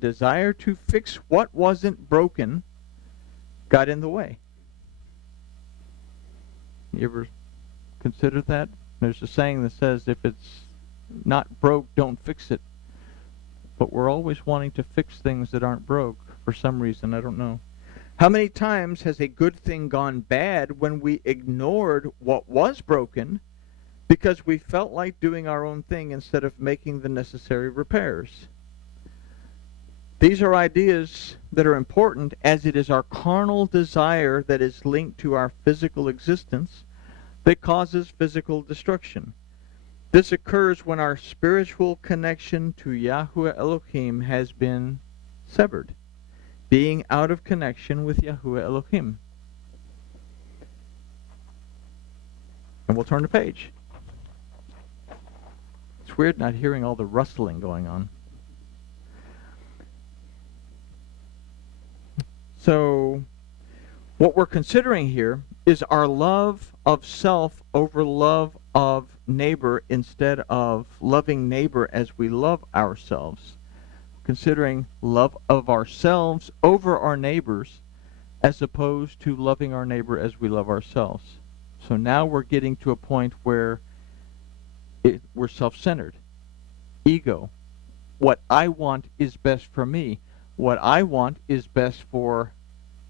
desire to fix what wasn't broken got in the way. You ever consider that? There's a saying that says, if it's not broke, don't fix it. But we're always wanting to fix things that aren't broke for some reason. I don't know. How many times has a good thing gone bad when we ignored what was broken because we felt like doing our own thing instead of making the necessary repairs? These are ideas that are important, as it is our carnal desire that is linked to our physical existence that causes physical destruction. This occurs when our spiritual connection to Yahuwah Elohim has been severed, being out of connection with Yahuwah Elohim. And we'll turn the page. It's weird not hearing all the rustling going on. So, what we're considering here is our love of self over love of neighbor instead of loving neighbor as we love ourselves. Considering love of ourselves over our neighbors as opposed to loving our neighbor as we love ourselves. So now we're getting to a point where we're self-centered. Ego. What I want is best for me. What I want is best for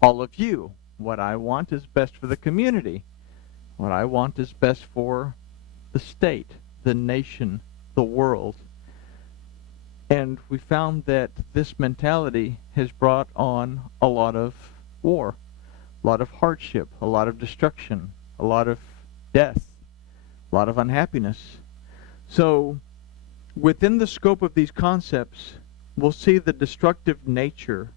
all of you. What I want is best for the community. What I want is best for the state, the nation, the world. And we found that this mentality has brought on a lot of war, a lot of hardship, a lot of destruction, a lot of death, a lot of unhappiness. So, within the scope of these concepts, we'll see the destructive nature,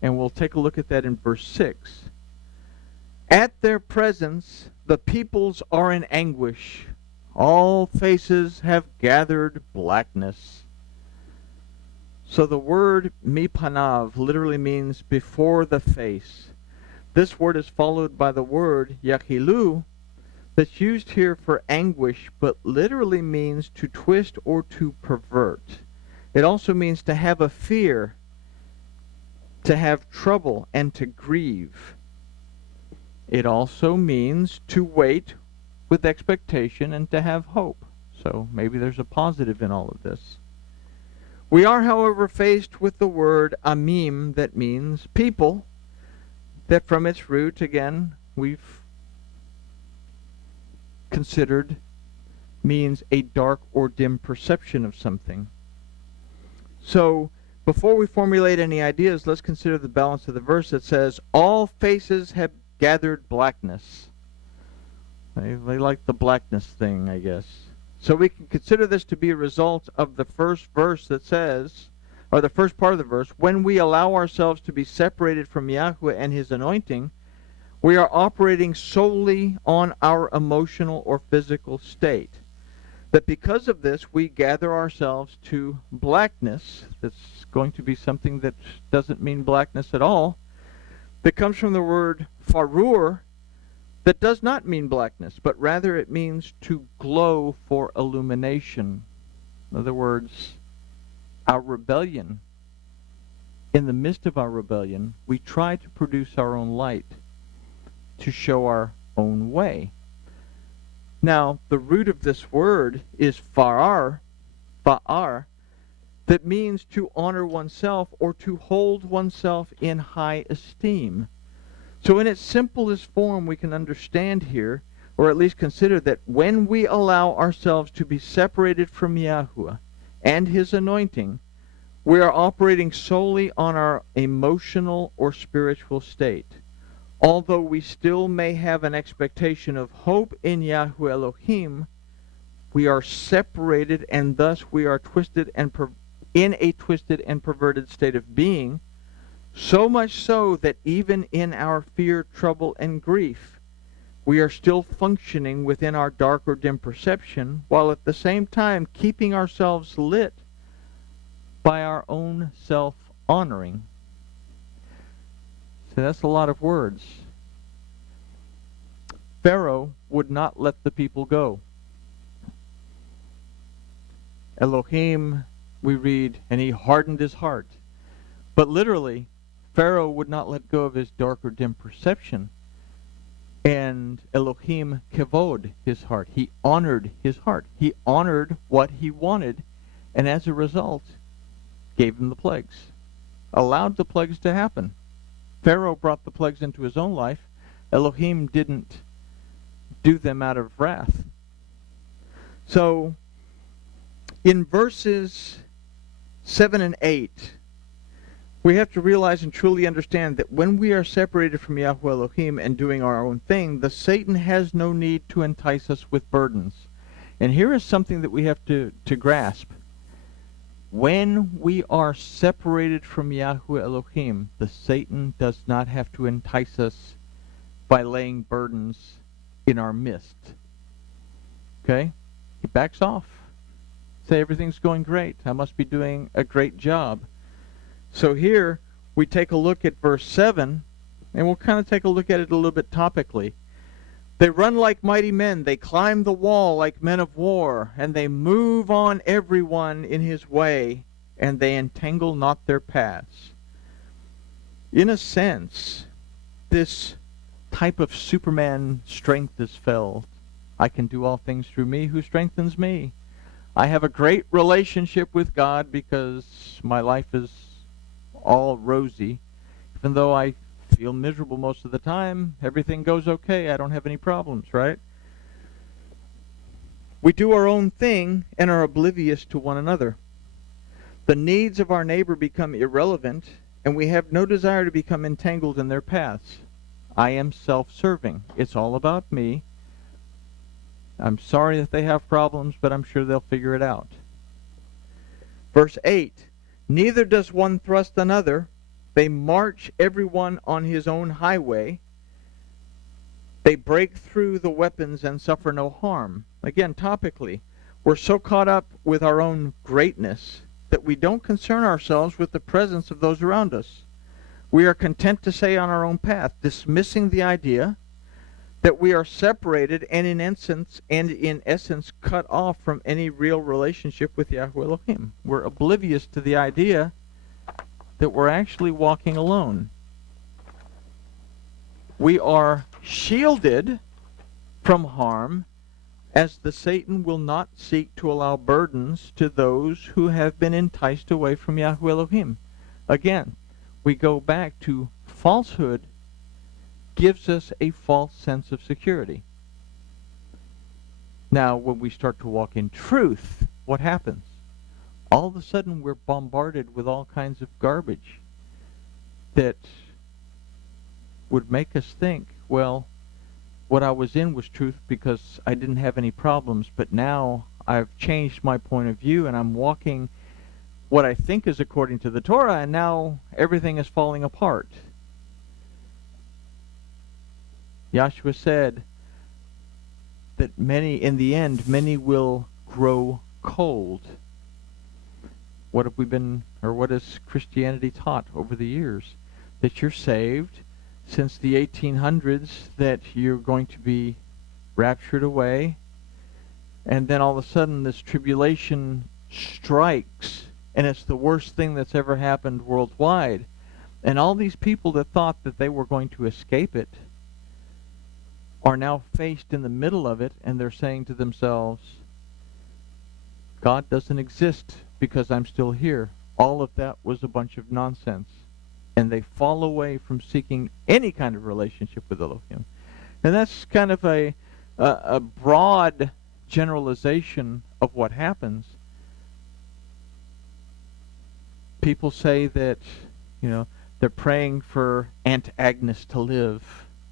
and we'll take a look at that in verse 6. At their presence, the peoples are in anguish. All faces have gathered blackness. So the word mipanav literally means before the face. This word is followed by the word yachilu, that's used here for anguish, but literally means to twist or to pervert. It also means to have a fear, to have trouble, and to grieve. It also means to wait with expectation and to have hope. So maybe there's a positive in all of this. We are, however, faced with the word amim, that means people, that from its root, again, we've considered means a dark or dim perception of something. So, before we formulate any ideas, let's consider the balance of the verse that says, all faces have gathered blackness. They like the blackness thing, I guess. So we can consider this to be a result of the first verse that says, or the first part of the verse, when we allow ourselves to be separated from Yahweh and His anointing, we are operating solely on our emotional or physical state. That because of this, we gather ourselves to blackness. That's going to be something that doesn't mean blackness at all. That comes from the word farur, that does not mean blackness, but rather it means to glow for illumination. In other words, our rebellion, in the midst of our rebellion, we try to produce our own light, to show our own way. Now, the root of this word is fa'ar, that means to honor oneself or to hold oneself in high esteem. So in its simplest form, we can understand here, or at least consider that when we allow ourselves to be separated from Yahuwah and His anointing, we are operating solely on our emotional or spiritual state. Although we still may have an expectation of hope in Yahuwah Elohim, we are separated, and thus we are twisted and in a twisted and perverted state of being, so much so that even in our fear, trouble, and grief, we are still functioning within our dark or dim perception, while at the same time keeping ourselves lit by our own self-honoring. So that's a lot of words. Pharaoh would not let the people go. Elohim, we read, and he hardened his heart. But literally, Pharaoh would not let go of his dark or dim perception. And Elohim kavod his heart. He honored his heart. He honored what he wanted, and as a result, gave him the plagues. Allowed the plagues to happen. Pharaoh brought the plagues into his own life. Elohim didn't do them out of wrath. So, in verses 7 and 8, we have to realize and truly understand that when we are separated from Yahweh Elohim and doing our own thing, the Satan has no need to entice us with burdens. And here is something that we have to grasp. When we are separated from Yahweh Elohim, the Satan does not have to entice us by laying burdens in our midst. Okay? He backs off. Say, everything's going great. I must be doing a great job. So here, we take a look at verse 7, and we'll kind of take a look at it a little bit topically. They run like mighty men, they climb the wall like men of war, and they move on everyone in his way, and they entangle not their paths. In a sense, this type of Superman strength is felt. I can do all things through me who strengthens me. I have a great relationship with God because my life is all rosy. Even though I feel miserable most of the time, everything goes okay. I don't have any problems, right? We do our own thing and are oblivious to one another. The needs of our neighbor become irrelevant, and we have no desire to become entangled in their paths. I am self-serving. It's all about me. I'm sorry that they have problems, but I'm sure they'll figure it out. Verse 8, neither does one thrust another. They march everyone on his own highway. They break through the weapons and suffer no harm. Again, topically, we're so caught up with our own greatness that we don't concern ourselves with the presence of those around us. We are content to stay on our own path, dismissing the idea that we are separated and in essence cut off from any real relationship with Yahweh Elohim. We're oblivious to the idea that we're actually walking alone. We are shielded from harm, as the Satan will not seek to allow burdens to those who have been enticed away from Yahweh Elohim. Again, we go back to falsehood gives us a false sense of security. Now, when we start to walk in truth, what happens? All of a sudden we're bombarded with all kinds of garbage that would make us think, well, what I was in was truth because I didn't have any problems, but now I've changed my point of view and I'm walking what I think is according to the Torah, and now everything is falling apart. Yahshua said that in the end, many will grow cold. What has Christianity taught over the years? That you're saved since the 1800s, that you're going to be raptured away, and then all of a sudden this tribulation strikes, and it's the worst thing that's ever happened worldwide. And all these people that thought that they were going to escape it are now faced in the middle of it, and they're saying to themselves, God doesn't exist because I'm still here. All of that was a bunch of nonsense. And they fall away from seeking any kind of relationship with Elohim. And that's kind of a broad generalization of what happens. People say that, they're praying for Aunt Agnes to live.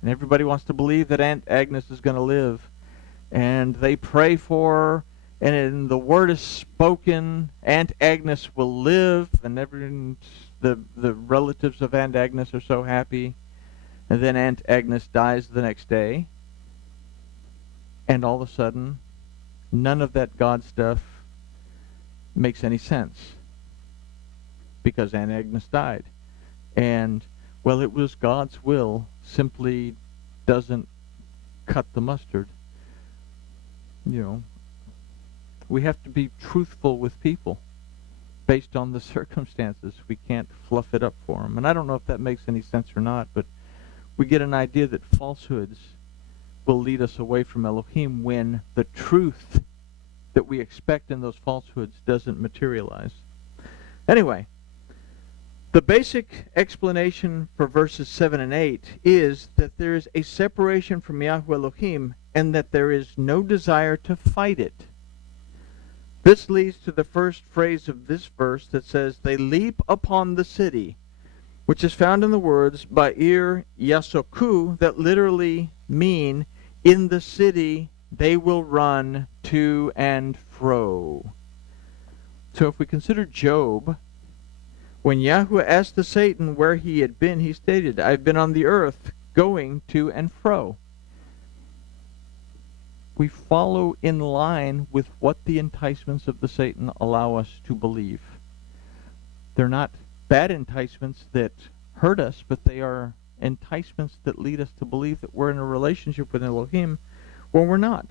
And everybody wants to believe that Aunt Agnes is going to live. And they pray for her, and the word is spoken, Aunt Agnes will live, and the relatives of Aunt Agnes are so happy. And then Aunt Agnes dies the next day. And all of a sudden, none of that God stuff makes any sense. Because Aunt Agnes died. And, well, it was God's will, simply doesn't cut the mustard. We have to be truthful with people. based on the circumstances. We can't fluff it up for them. And I don't know if that makes any sense or not, but we get an idea that falsehoods will lead us away from Elohim when the truth that we expect in those falsehoods doesn't materialize. Anyway, the basic explanation for verses 7 and 8 is that there is a separation from Yahweh Elohim and that there is no desire to fight it. This leads to the first phrase of this verse that says, they leap upon the city, which is found in the words Ba'ir Yasoku, that literally mean, in the city they will run to and fro. So if we consider Job, when Yahweh asked the Satan where he had been, he stated, I've been on the earth, going to and fro. We follow in line with what the enticements of the Satan allow us to believe. They're not bad enticements that hurt us, but they are enticements that lead us to believe that we're in a relationship with Elohim when we're not.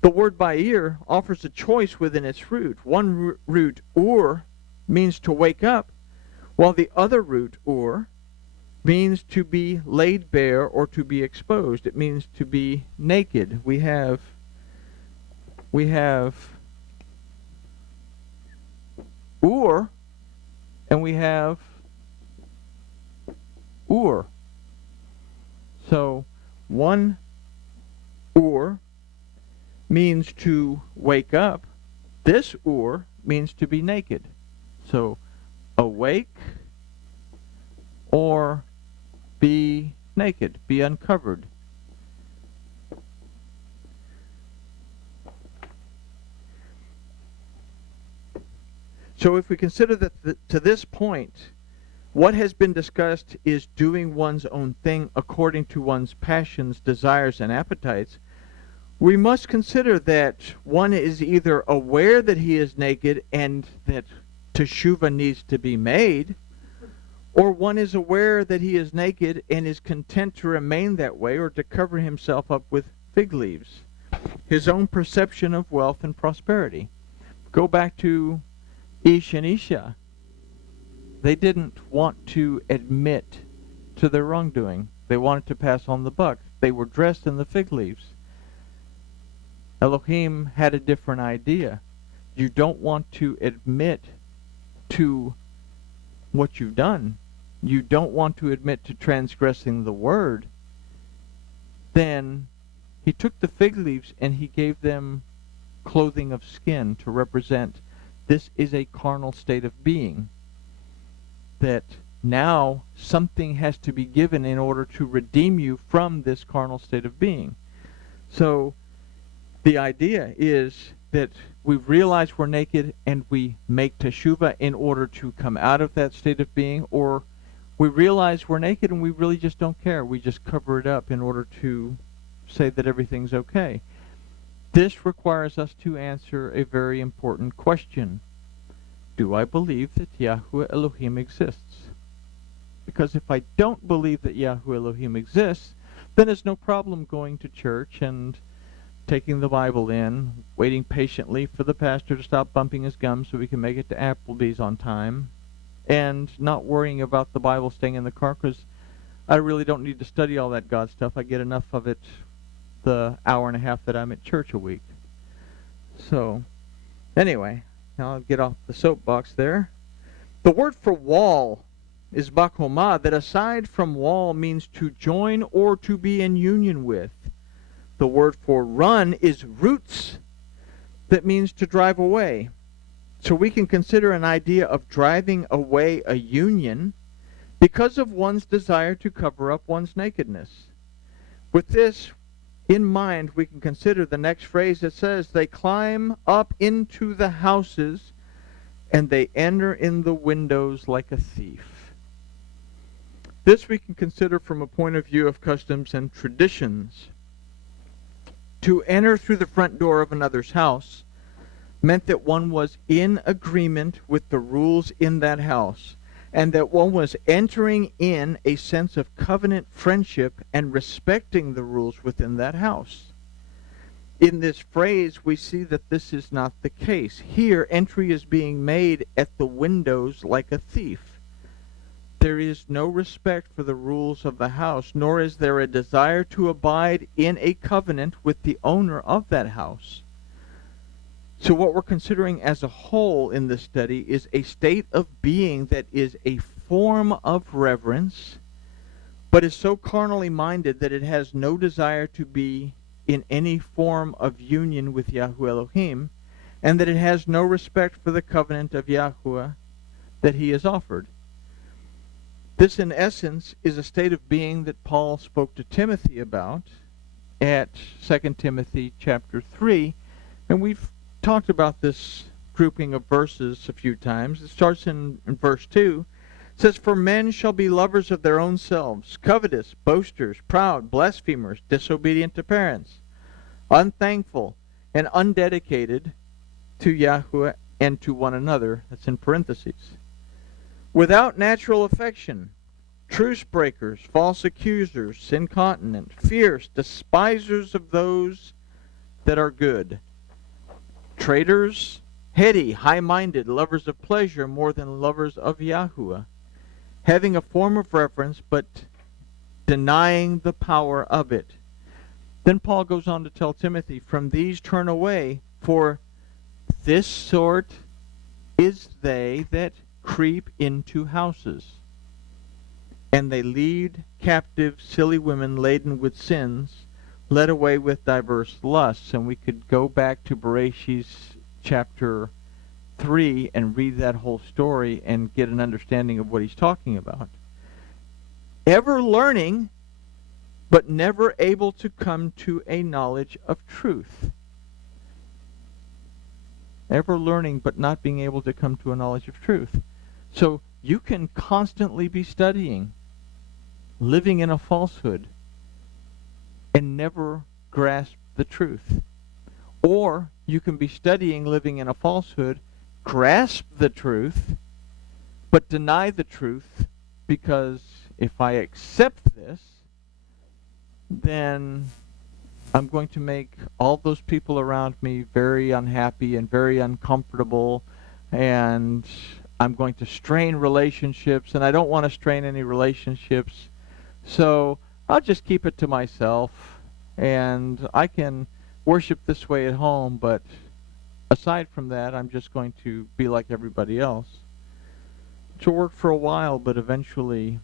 The word Ba'ir offers a choice within its root. One root, Ur, means to wake up, while the other root, Ur, means to be laid bare or to be exposed. It means to be naked. We have Ur and we have Ur. So one Ur means to wake up. This Ur means to be naked. So awake or be naked, be uncovered. So if we consider that to this point, what has been discussed is doing one's own thing according to one's passions, desires, and appetites, we must consider that one is either aware that he is naked and that teshuvah needs to be made, or one is aware that he is naked and is content to remain that way or to cover himself up with fig leaves. His own perception of wealth and prosperity. Go back to Ish and Isha. They didn't want to admit to their wrongdoing. They wanted to pass on the buck. They were dressed in the fig leaves. Elohim had a different idea. You don't want to admit to what you've done. You don't want to admit to transgressing the word. Then he took the fig leaves and he gave them clothing of skin to represent this is a carnal state of being. That now something has to be given in order to redeem you from this carnal state of being. So the idea is that we realize we're naked and we make teshuvah in order to come out of that state of being, or we realize we're naked and we really just don't care. We just cover it up in order to say that everything's okay. This requires us to answer a very important question. Do I believe that Yahweh Elohim exists? Because if I don't believe that Yahweh Elohim exists, then it's no problem going to church and taking the Bible in, waiting patiently for the pastor to stop bumping his gums so we can make it to Applebee's on time, and not worrying about the Bible staying in the car because I really don't need to study all that God stuff. I get enough of it the hour and a half that I'm at church a week. So, anyway, now I'll get off the soapbox there. The word for wall is bakhoma, that aside from wall means to join or to be in union with. The word for run is roots, that means to drive away. So we can consider an idea of driving away a union because of one's desire to cover up one's nakedness. With this in mind, we can consider the next phrase that says, they climb up into the houses and they enter in the windows like a thief. This we can consider from a point of view of customs and traditions. To enter through the front door of another's house meant that one was in agreement with the rules in that house, and that one was entering in a sense of covenant friendship and respecting the rules within that house. In this phrase, we see that this is not the case. Here, entry is being made at the windows like a thief. There is no respect for the rules of the house, nor is there a desire to abide in a covenant with the owner of that house. So what we're considering as a whole in this study is a state of being that is a form of reverence, but is so carnally minded that it has no desire to be in any form of union with Yahuwah Elohim, and that it has no respect for the covenant of Yahuwah that he has offered. This, in essence, is a state of being that Paul spoke to Timothy about at 2 Timothy chapter 3, and we've talked about this grouping of verses a few times. It starts in verse 2. It says, "For men shall be lovers of their own selves, covetous, boasters, proud, blasphemers, disobedient to parents, unthankful, and undedicated to Yahuwah and to one another." That's in parentheses. "Without natural affection, truce breakers, false accusers, incontinent, fierce, despisers of those that are good, traitors, heady, high-minded, lovers of pleasure more than lovers of Yahuwah, having a form of reverence, but denying the power of it." Then Paul goes on to tell Timothy, "From these turn away, for this sort is they that creep into houses, and they lead captive silly women laden with sins, led away with diverse lusts." And we could go back to Bereshit chapter 3 and read that whole story and get an understanding of what he's talking about. Ever learning, but never able to come to a knowledge of truth. Ever learning, but not being able to come to a knowledge of truth. So you can constantly be studying, living in a falsehood, and never grasp the truth. Or you can be studying, living in a falsehood, grasp the truth, but deny the truth, because if I accept this, then I'm going to make all those people around me very unhappy and very uncomfortable, and I'm going to strain relationships, and I don't want to strain any relationships, so I'll just keep it to myself, and I can worship this way at home, but aside from that, I'm just going to be like everybody else. Which will work for a while, but eventually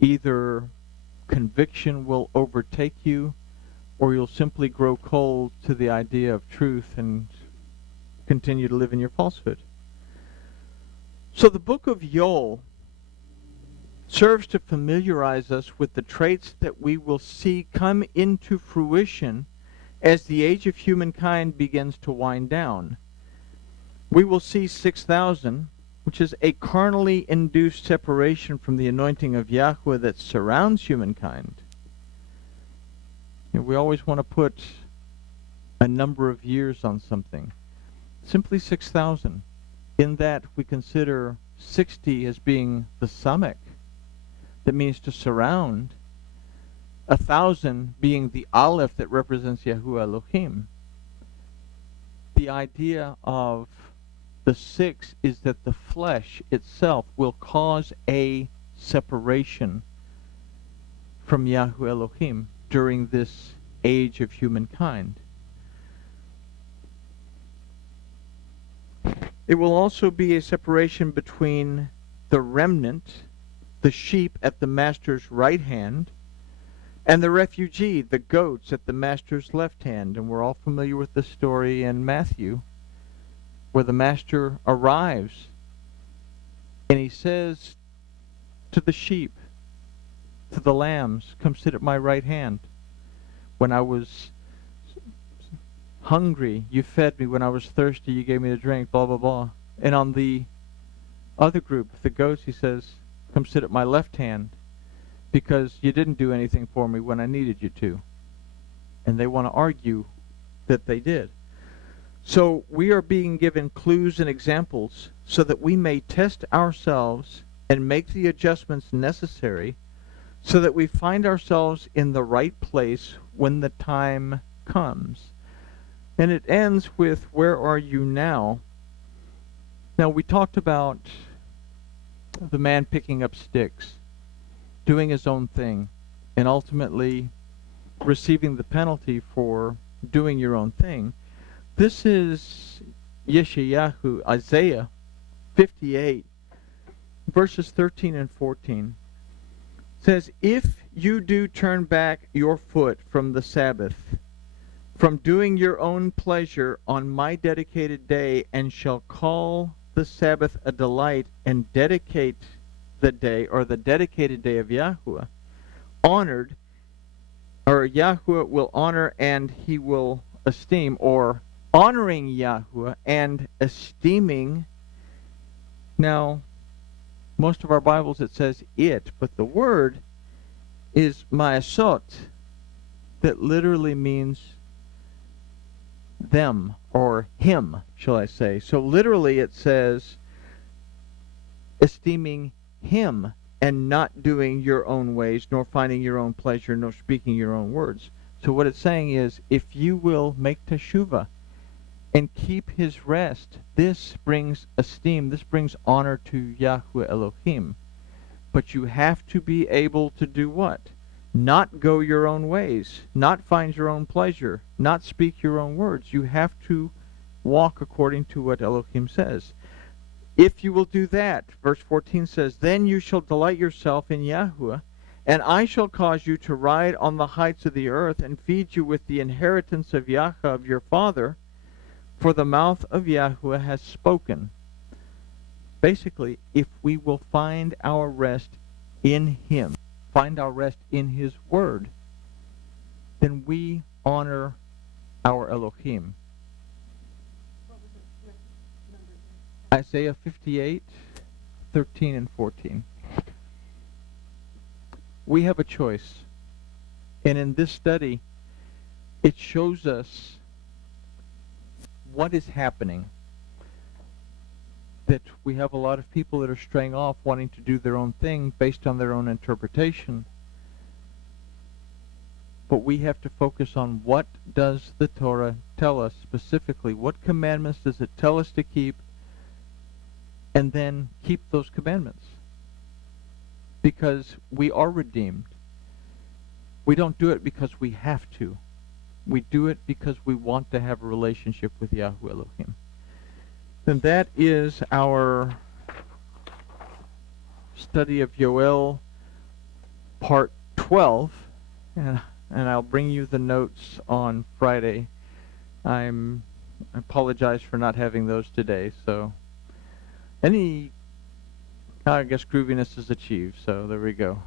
either conviction will overtake you, or you'll simply grow cold to the idea of truth and continue to live in your falsehood. So the book of Yoel serves to familiarize us with the traits that we will see come into fruition as the age of humankind begins to wind down. We will see 6,000, which is a carnally induced separation from the anointing of Yahuwah that surrounds humankind. We always want to put a number of years on something. Simply 6,000. In that we consider 60 as being the samek, that means to surround, 1,000 being the aleph that represents Yahuwah Elohim. The idea of the 6 is that the flesh itself will cause a separation from Yahuwah Elohim during this age of humankind. It will also be a separation between the remnant, the sheep at the master's right hand, and the refugee, the goats, at the master's left hand. And we're all familiar with the story in Matthew, where the master arrives and he says to the sheep, to the lambs, "Come sit at my right hand. When I was hungry, you fed me. When I was thirsty, you gave me to drink," blah, blah, blah. And on the other group, the goats, he says, "Come sit at my left hand, because you didn't do anything for me when I needed you to." And they want to argue that they did. So we are being given clues and examples so that we may test ourselves and make the adjustments necessary so that we find ourselves in the right place when the time comes. And it ends with, where are you now? Now, we talked about the man picking up sticks, doing his own thing, and ultimately receiving the penalty for doing your own thing. This is Yeshayahu, Isaiah 58, verses 13 and 14. It says, if you do turn back your foot from the Sabbath, from doing your own pleasure on my dedicated day, and shall call the Sabbath a delight, and dedicate the day, or the dedicated day of Yahuwah, honored, or Yahuwah will honor and he will esteem, or honoring Yahuwah and esteeming. Now, most of our Bibles it says it, but the word is ma'asot, that literally means them, or him, shall I say. So literally it says esteeming him, and not doing your own ways, nor finding your own pleasure, nor speaking your own words. So what it's saying is, if you will make teshuvah and keep his rest, this brings esteem, this brings honor to Yahuwah Elohim. But you have to be able to do what? Not go your own ways, not find your own pleasure, not speak your own words. You have to walk according to what Elohim says. If you will do that, verse 14 says, then you shall delight yourself in Yahuwah, and I shall cause you to ride on the heights of the earth, and feed you with the inheritance of Yahweh of your father, for the mouth of Yahuwah has spoken. Basically, if we will find our rest in him, find our rest in his word, then we honor our Elohim. Isaiah 58, 13 and 14. We have a choice. And in this study, it shows us what is happening. That we have a lot of people that are straying off, wanting to do their own thing based on their own interpretation. But we have to focus on, what does the Torah tell us specifically? What commandments does it tell us to keep? And then keep those commandments. Because we are redeemed. We don't do it because we have to. We do it because we want to have a relationship with Yahuwah Elohim. Then that is our study of Yoel, part 12. And I'll bring you the notes on Friday. I apologize for not having those today. So I guess grooviness is achieved. So there we go.